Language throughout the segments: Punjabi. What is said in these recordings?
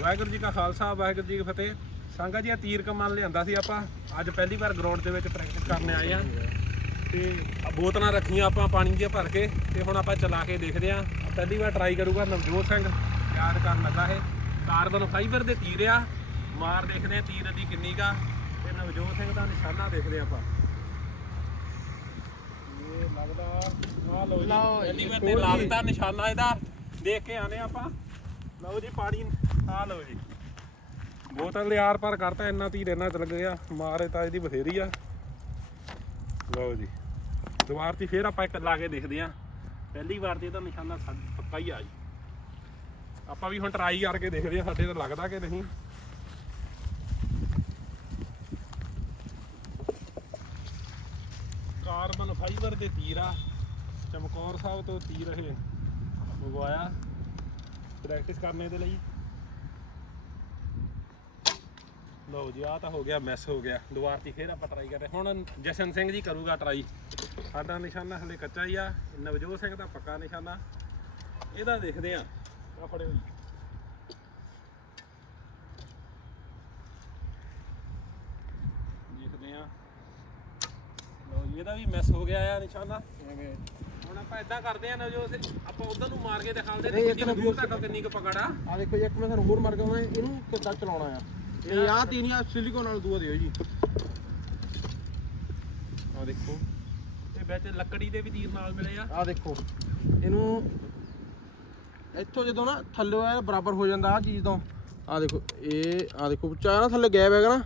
ਵਾਹਿਗੁਰੂ ਜੀ ਕਾ ਖਾਲਸਾ ਵਾਹਿਗੁਰੂ ਜੀ ਕੀ ਫਤਿਹ। ਸੰਗਾ ਜੀ ਆ ਤੀਰ ਕਮਾਨ ਲਿਆਂਦਾ ਸੀ ਆਪਾਂ। ਅੱਜ ਪਹਿਲੀ ਵਾਰ ਗਰਾਊਂਡ ਦੇ ਵਿੱਚ ਪ੍ਰੈਕਟਿਸ ਕਰਨ ਆਏ ਆ ਤੇ ਬੋਤਲਾਂ ਰੱਖੀਆਂ ਆਪਾਂ ਪਾਣੀ ਦੀਆਂ ਭਰ ਕੇ ਤੇ ਹੁਣ ਆਪਾਂ ਚਲਾ ਕੇ ਦੇਖਦੇ ਆ ਪਹਿਲੀ ਵਾਰ ਟਰਾਈ ਕਰੂਗਾ ਨਵਜੋਤ ਸਿੰਘ। ਯਾਦ ਕਰਨ ਲੱਗਾ ਇਹ। ਕਾਰਬਨ ਫਾਈਬਰ ਦੇ ਤੀਰ ਆ। ਮਾਰ ਦੇਖਦੇ ਆ ਤੀਰ ਦੀ ਕਿੰਨੀ ਕਾ ਤੇ ਨਵਜੋਤ ਸਿੰਘ ਦਾ ਨਿਸ਼ਾਨਾ ਦੇਖਦੇ ਆਪਾਂ। ਇਹ ਲੱਗਦਾ ਆ ਲਓ ਜੀ ਪਹਿਲੀ ਵਾਰ ਤੇ ਹੋਰ ਲਾ ਜੀ। ਦਿੱਤਾ ਨਿਸ਼ਾਨਾ ਇਹਦਾ। ਦੇਖ ਕੇ ਆਨੇ ਆਪਾਂ। ਲਓ ਜੀ, ਪਾਣੀ ਆ ਲਓ ਜੀ। ਬੋਤਲ ਦੇ ਆਰ ਪਾਰ ਕਰਤਾ, ਇੰਨਾ ਤੀਰ ਇੰਨਾ ਚਲ ਗਿਆ ਮਾਰੇ ਤਾਂ ਇਹਦੀ ਬਥੇਰੀ ਆ। ਲਓ ਜੀ, ਦੁਬਾਰ ਤੇ ਫੇਰ ਆਪਾਂ ਇੱਕ ਲਾ ਕੇ ਦੇਖਦੇ ਆ। ਪਹਿਲੀ ਵਾਰ ਤੇ ਇਹਦਾ ਨਿਸ਼ਾਨਾ ਪੱਕਾ ਹੀ ਆ ਜੀ। ਆਪਾਂ ਵੀ ਹੁਣ ਟਰਾਈ ਕਰਕੇ ਦੇਖਦੇ ਆ, ਸਾਡੇ ਤਾਂ ਲੱਗਦਾ ਕਿ ਨਹੀਂ। ਕਾਰਬਨ ਫਾਈਬਰ ਦੇ ਤੀਰ ਆ। ਚਮਕੌਰ ਸਾਹਿਬ ਤੋਂ ਤੀਰ ਇਹ ਮੰਗਵਾਇਆ। ਪ੍ਰੈਕਟਿਸ ਕਰਨੇ ਦੇ ਲਈ। ਲਓ ਜੀ ਆ ਤਾਂ ਹੋ ਗਿਆ ਮੈਸ ਹੋ ਗਿਆ। ਦੁਬਾਰ ਤੇ ਫੇਰ ਆਪਾਂ ਟਰਾਈ ਕਰਦੇ ਹੁਣ ਜਸ਼ਨ ਸਿੰਘ ਜੀ ਕਰੂਗਾ ਟਰਾਈ ਸਾਡਾ ਨਿਸ਼ਾਨਾ ਹਲੇ ਕੱਚਾ ਹੀ ਆ। ਨਵਜੋਤ ਸਿੰਘ ਦਾ ਪੱਕਾ ਨਿਸ਼ਾਨਾ। ਇਹਦਾ ਦੇਖਦੇ ਆ ਆ ਫੜਿਓ ਜੀ ਦੇਖਦੇ ਆ ਲਓ ਜੀ ਇਹਦਾ ਵੀ ਮਿਸ ਹੋ ਗਿਆ ਆ ਨਿਸ਼ਾਨਾ। ਹੁਣ ਆਪਾਂ ਇਦਾਂ ਕਰਦੇ ਆ ਨਵਜੋਤ ਸਿੰਘ ਆਪਾਂ ਉਧਰ ਨੂੰ ਮਾਰ ਕੇ ਦਿਖਾਉਂਦੇ ਨਹੀਂ, ਨੇ ਕਿੰਨੀ ਦੂਰ ਤੱਕ ਕਿੰਨੀ ਕੁ ਪਕੜ ਆ। ਆ ਦੇਖੋ ਜੀ ਇੱਕ ਮੈਂ ਤੁਹਾਨੂੰ ਹੋਰ ਮਾਰ ਕੇ ਆਉਣਾ ਇਹਨੂੰ ਕਿੱਦਾਂ ਚਲਾਉਣਾ ਆ। ਇਹ ਆ ਤਿੰਨ ਆ ਸਿਲੀਕੋਨ ਨਾਲ ਦੂਆ ਦਿਓ ਜੀ। ਆ ਦੇਖੋ। ਤੇ ਵਿੱਚ ਲੱਕੜੀ ਦੇ ਵੀ ਤੀਰ ਨਾਲ ਮਿਲੇ ਆ। ਆ ਦੇਖੋ। ਇਹਨੂੰ ਇੱਥੋਂ ਜਦੋਂ ਨਾ ਥੱਲੇ ਆ ਬਰਾਬਰ ਹੋ ਜਾਂਦਾ ਆ ਚੀਜ਼ ਤੋਂ। ਆ ਦੇਖੋ ਇਹ ਆ ਦੇਖੋ ਉੱਚਾ ਨਾ ਥੱਲੇ ਗੈਪ ਹੈਗਾ ਨਾ।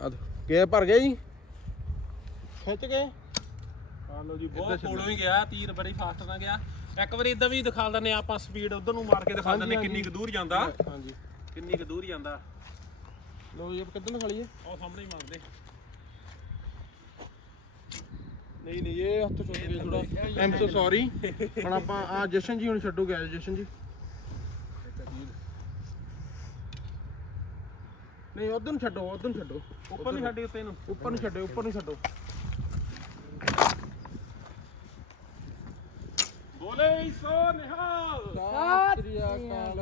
ਆ ਦੇਖੋ ਗੈਪ ਭਰ ਗਿਆ ਜੀ। ਖਿੱਚ ਕੇ। ਆ ਲਓ ਜੀ ਬਹੁਤ ਕੋਲੋਂ ਹੀ ਗਿਆ ਤੀਰ ਬੜੀ ਫਾਸਟ ਨਾਲ ਗਿਆ। ਇੱਕ ਵਾਰੀ ਇਦਾਂ ਵੀ ਦਿਖਾ ਦਿੰਦੇ ਆ ਆਪਾਂ ਸਪੀਡ ਉਧਰ ਨੂੰ ਮਾਰ ਕੇ ਦਿਖਾ ਦਿੰਦੇ। ਕਿੰਨੀ ਕੁ ਦੂਰ ਜਾਂਦਾ। ਹਾਂਜੀ। ਕਿੰਨੀ ਕੁ ਦੂਰ ਜਾਂਦਾ। ਲਓ ਜੀ ਆਪਾਂ ਕਿੱਦਾਂ ਦਿਖਾ ਲਈਏ ਉਹ ਸਾਹਮਣੇ ਹੀ ਮਾਰਦੇ ਨਹੀਂ ਨਹੀਂ ਇਹ ਹੱਥ ਚੁੱਕ ਗਿਆ ਥੋੜਾ ਆਮ ਸੋ ਸੌਰੀ ਹੁਣ ਆਪਾਂ ਆ ਜਸ਼ਨ ਜੀ ਹੁਣ ਛੱਡੋ ਗਿਆ ਜਸ਼ਨ ਜੀ। ਨਹੀਂ ਉਧਰ ਨੂੰ ਛੱਡੋ ਉਧਰ ਨੂੰ ਛੱਡੋ। ਉੱਪਰ ਨਹੀਂ ਛੱਡੀ ਉੱਤੇ ਨੂੰ। ਉੱਪਰ ਨੂੰ ਛੱਡੋ ਉੱਪਰ ਨੂੰ ਛੱਡੋ। ਬੋਲੇ ਸੋ ਨਿਹਾਲ। ਸਤਿ ਸ੍ਰੀ ਅਕਾਲ।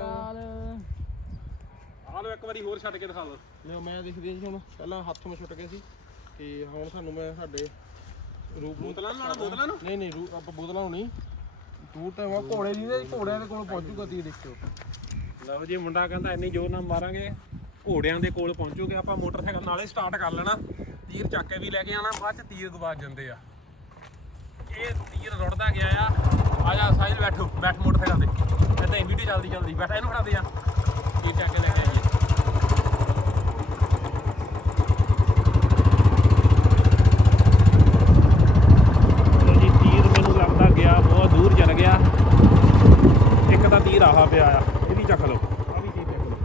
ਆ ਲਓ ਇੱਕ ਵਾਰੀ ਹੋਰ ਛੱਡ ਕੇ ਦਿਖਾ ਲਓ। ਨਹੀਂ ਮੈਂ ਦੇਖਦੀ ਜੀ ਹੁਣ। ਪਹਿਲਾਂ ਹੱਥ ਮੇ ਛੁੱਟ ਗਏ ਸੀ ਤੇ ਹੁਣ ਸਾਨੂੰ ਮੈਂ ਸਾਡੇ ਰੂਪ ਨੂੰ ਬੋਤਲਾਂ ਨੂੰ ਲਾਉਣਾ ਬੋਤਲਾਂ ਨੂੰ? ਨਹੀਂ ਨਹੀਂ ਰੂਪ ਆਪਾਂ ਬੋਤਲਾਂ ਨੂੰ ਨਹੀਂ ਦੂਰ ਤੇ ਵਾ ਘੋੜੇ ਦੀ ਦੇ ਘੋੜਿਆਂ ਦੇ ਕੋਲ ਪਹੁੰਚੂਗਾ ਤੀ ਦੇਖਿਓ। ਲਓ ਜੀ ਮੁੰਡਾ ਕਹਿੰਦਾ ਇੰਨੀ ਜ਼ੋਰ ਨਾਲ ਮਾਰਾਂਗੇ। ਘੋੜਿਆਂ ਦੇ ਕੋਲ ਪਹੁੰਚੋਗੇ ਆਪਾਂ ਮੋਟਰਸਾਈਕਲ ਨਾਲੇ ਸਟਾਰਟ ਕਰ ਲੈਣਾ। ਤੀਰ ਚੱਕ ਕੇ ਵੀ ਲੈ ਕੇ ਆਣਾ ਬਾਅਦ ਚ ਤੀਰ ਗਵਾਚ ਜਾਂਦੇ ਆ। ਇਹ ਤੀਰ ਰੁੜਦਾ ਗਿਆ ਆ। ਆ ਜਾ, ਸਾਹਿਲ, ਬੈਠੋ, ਬੈਠ ਮੋਟਰਸਾਈਕਲ ਤੇ। ਏਦਾਂ ਹੀ ਵੀਡੀਓ ਚੱਲਦੀ ਚੱਲਦੀ। ਬੈਠਾ, ਇਹਨੂੰ ਫੜਾ ਦੇ ਆ। ਤੀਰ ਚੱਕ ਲੈ ਕੇ ਆਈਏ ਲਓ ਜੀ ਤੀਰ ਮੈਨੂੰ ਲੱਗਦਾ ਗਿਆ ਬਹੁਤ ਦੂਰ ਚਲ ਗਿਆ ਇੱਕ ਤਾਂ ਤੀਰ ਆਹਾ ਪਿਆ ਆ ਇਹ ਵੀ ਚੱਕ ਲਓ ਆ ਵੀ ਤੀਰ ਚੱਕ ਲਓ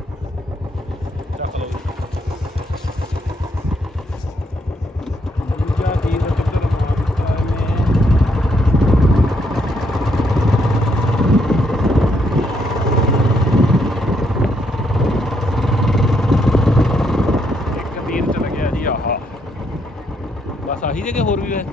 ਚੱਕ ਲਓ ਦੂਜਾ ਤੀਰ ਕਿੱਧਰ ਮਾਰ ਦਿੱਤਾ ਇਹਨੇ ਇੱਕ ਤੀਰ ਚਲ ਗਿਆ ਜੀ ਆਹਾ ਬਸ ਆਹੀ ਜੇ ਹੋਰ ਵੀ ਹੈ।